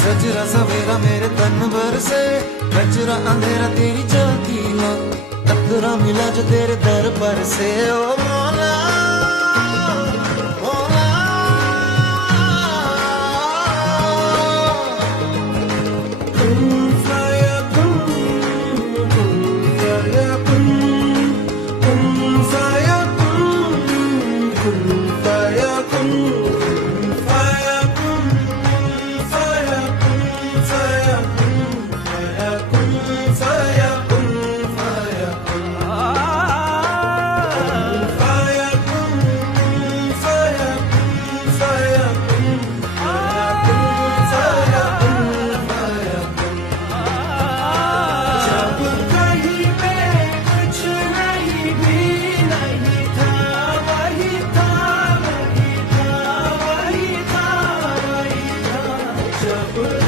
सजरा सवेरा मेरे तन भर से, कचरा अंधेरा तेरी चलती ना, कतरा मिला जो तेरे दर पर से। ओ मौला मौला, कुन फयकुन, कुन फयकुन, कुन फयकुन, कुन फयकुन, Put